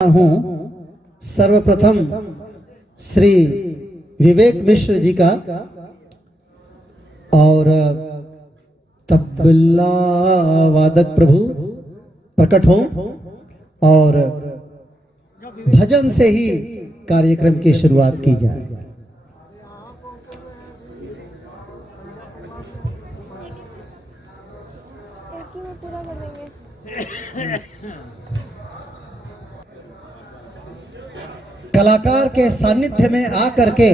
हूँ सर्वप्रथम श्री विवेक मिश्र जी का और तबला वादक प्रभु प्रकट हों और भजन से ही कार्यक्रम की शुरुआत की जाए। कलाकार के सानिध्य में आकर के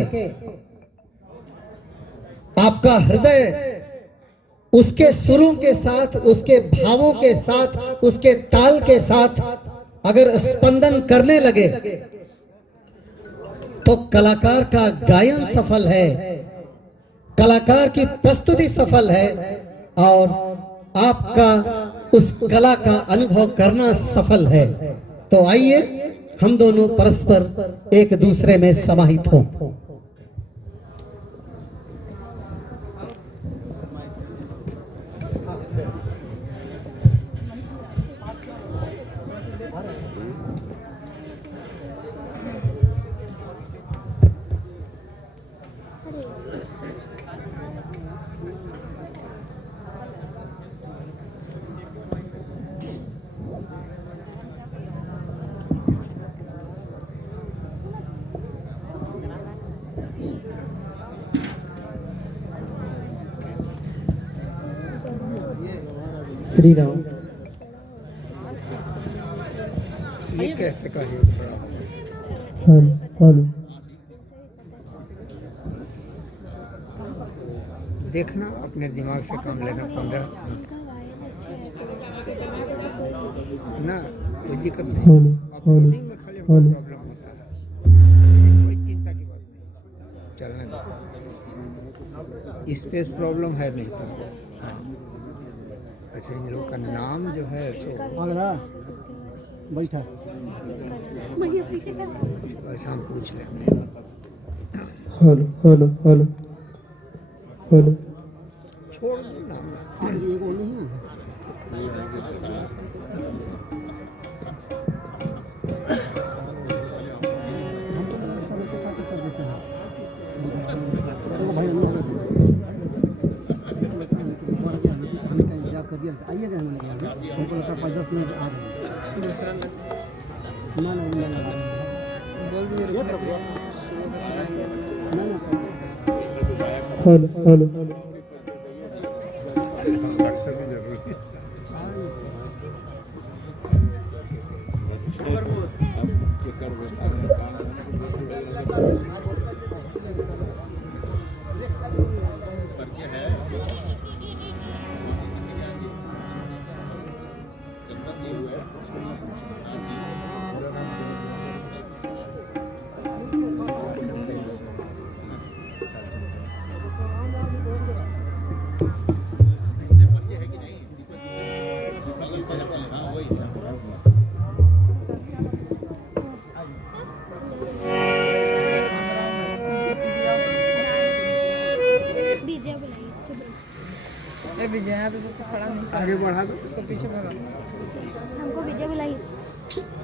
आपका हृदय उसके सुरों के साथ, उसके भावों के साथ, उसके ताल के साथ अगर स्पंदन करने लगे तो कलाकार का गायन सफल है, कलाकार की प्रस्तुति सफल है और आपका उस कला का अनुभव करना सफल है। तो आइए हम दोनों परस्पर एक दूसरे में समाहित हों। श्री राम। ये कैसे कार्य देखना, अपने दिमाग से काम लेना। 15 ना कोई दिक्कत नहीं, अपलोडिंग में खाली प्रॉब्लम होता है, कोई चिंता की बात नहीं, चलने दो। स्पेस प्रॉब्लम है नहीं तो। अच्छा, इन लोग का नाम जो है सो बैठा, अच्छा हम पूछ लेंगे। हेलो हेलो हेलो हेलो, छोड़ दो नाम। आइएगा, हमको लगता है 5-10 मिनट आ जाएंगे। हेलो हेलो हेलो, विजय यहाँ पे सबको खड़ा नहीं, आगे बढ़ा दो, उसको पीछे भगा। हमको वीडियो बुलाई।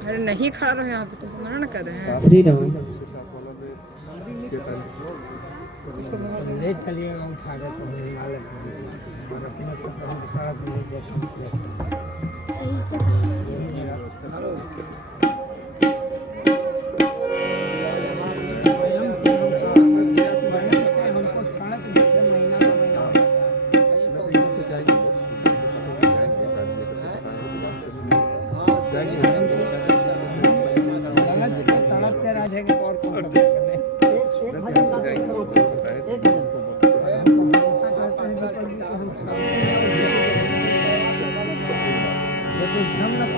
अरे नहीं खड़ा रहो यहाँ पे, तो मना न कर रहे हैं। श्री राम। उसको भगा दो। ले चलिएगा, उठा दे तो और अपने सड़क में सही से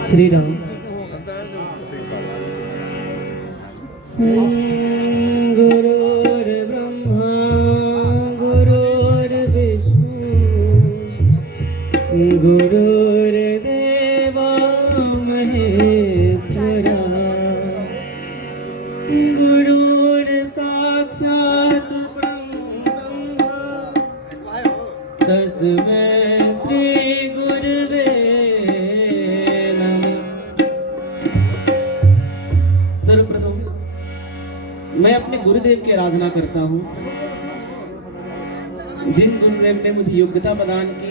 श्री राम। गुरुर्ब्रह्मा गुरुर्विष्णु गुरुर्देवा महेश्वरा गुरुर्साक्षात् ब्रह्मा तस्मै श्री गुरुवे सर्वप्रथम मैं अपने गुरुदेव की आराधना करता हूँ, जिन गुरुदेव ने मुझे योग्यता प्रदान की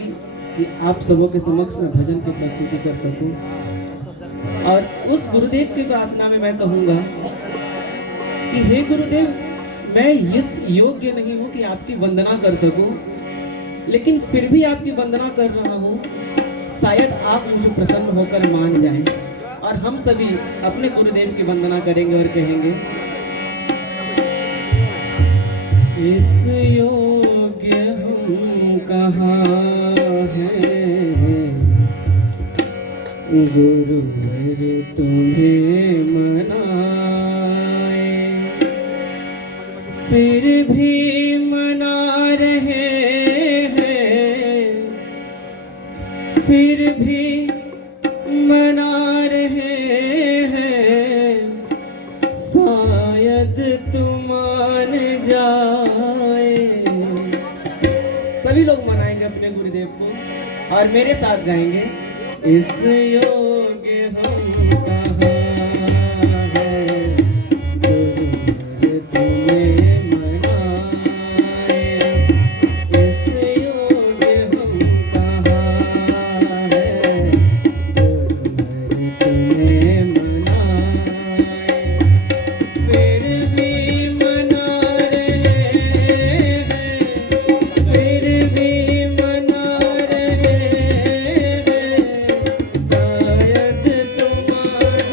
कि आप सबों के समक्ष में भजन की प्रस्तुति कर सकूं। और उस गुरुदेव की प्रार्थना में मैं कहूँगा कि हे गुरुदेव, मैं इस योग्य नहीं हूँ कि आपकी वंदना कर सकूं, लेकिन फिर भी आपकी वंदना कर रहा हूँ। शायद आप मुझे प्रसन्न होकर मान जाएं और हम सभी अपने गुरुदेव की वंदना करेंगे और कहेंगे, इस योग्य हम कहाँ हैं, गुरुवर तुम्हें मनाए, फिर भी मना रहे हैं, फिर भी मना रहे हैं, शायद तुम मान जाए। सभी लोग मनाएंगे अपने गुरुदेव को और मेरे साथ गाएंगे, इस योग्य हम कहाँ हैं, गुरुवर तुम्हें मनाए, इस योग्य हम कहाँ हैं, गुरुवर तुम्हें मनाए, फिर भी मना रहे हैं, फिर भी मना रहे हैं, शायद तुम मान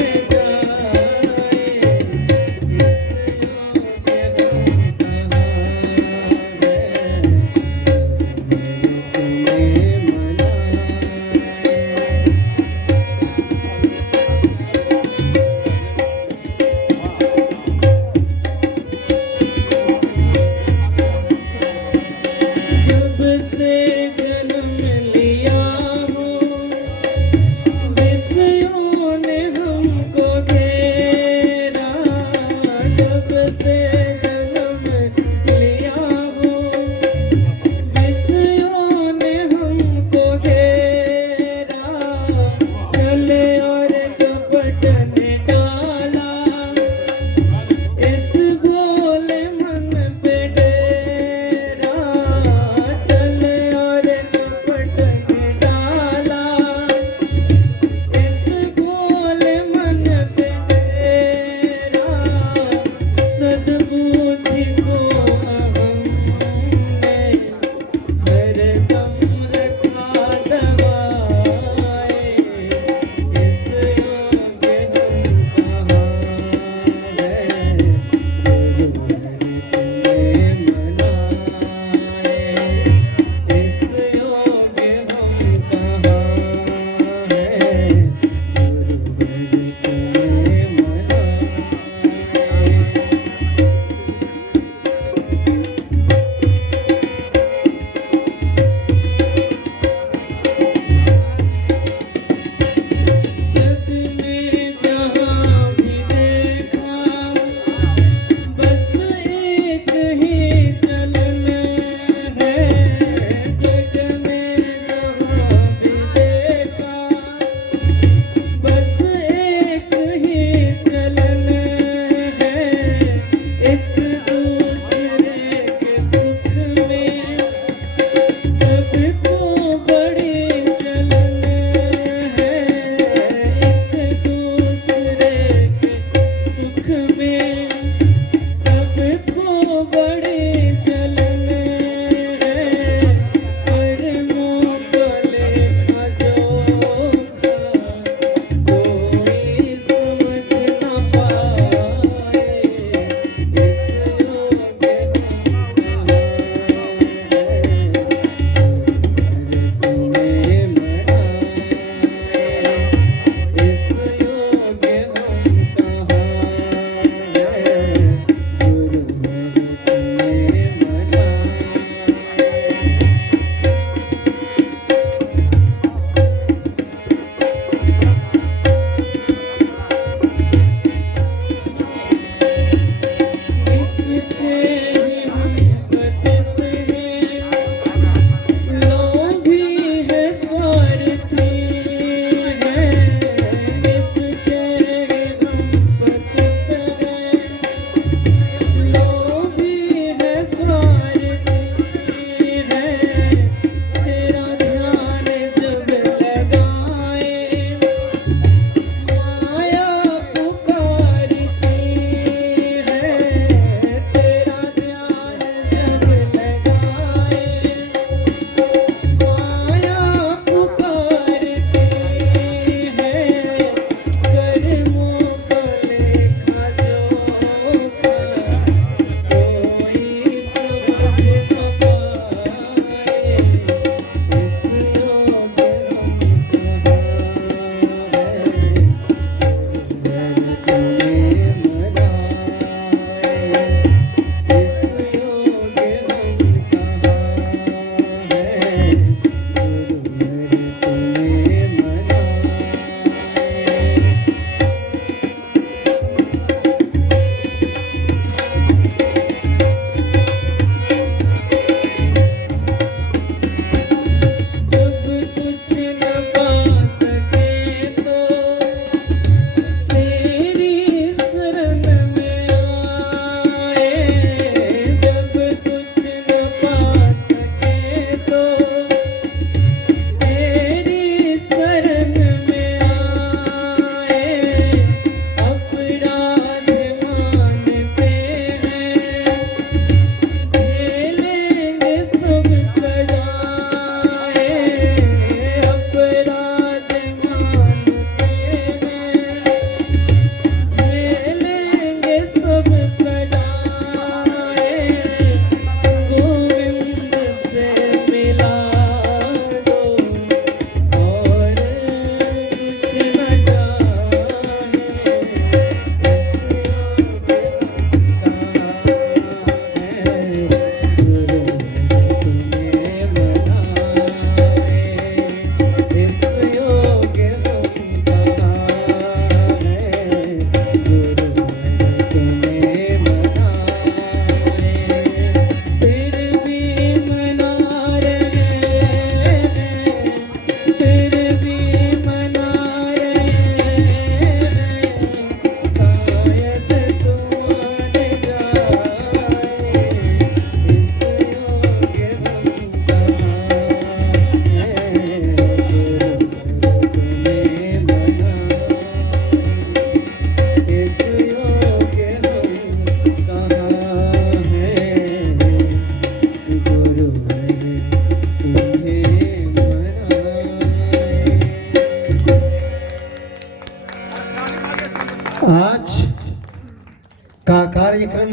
का कार्यक्रम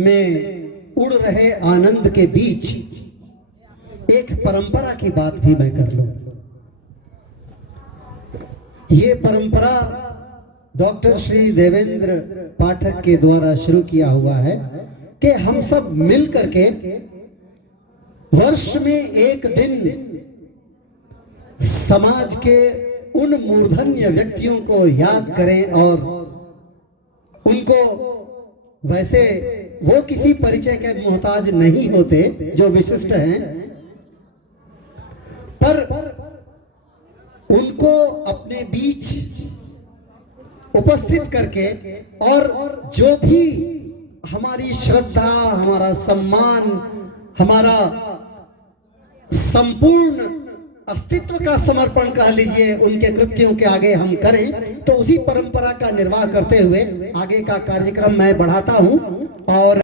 में उड़ रहे आनंद के बीच एक परंपरा की बात भी मैं कर लूं। ये परंपरा डॉक्टर श्री देवेंद्र पाठक के द्वारा शुरू किया हुआ है कि हम सब मिल करके वर्ष में एक दिन समाज के उन मूर्धन्य व्यक्तियों को याद करें और उनको, वैसे वो किसी परिचय के मोहताज नहीं होते जो विशिष्ट हैं, पर उनको अपने बीच उपस्थित करके और जो भी हमारी श्रद्धा, हमारा सम्मान, हमारा संपूर्ण अस्तित्व का समर्पण कह लीजिए उनके कृत्यों के आगे हम करें, तो उसी परंपरा का निर्वाह करते हुए आगे का कार्यक्रम मैं बढ़ाता हूं। और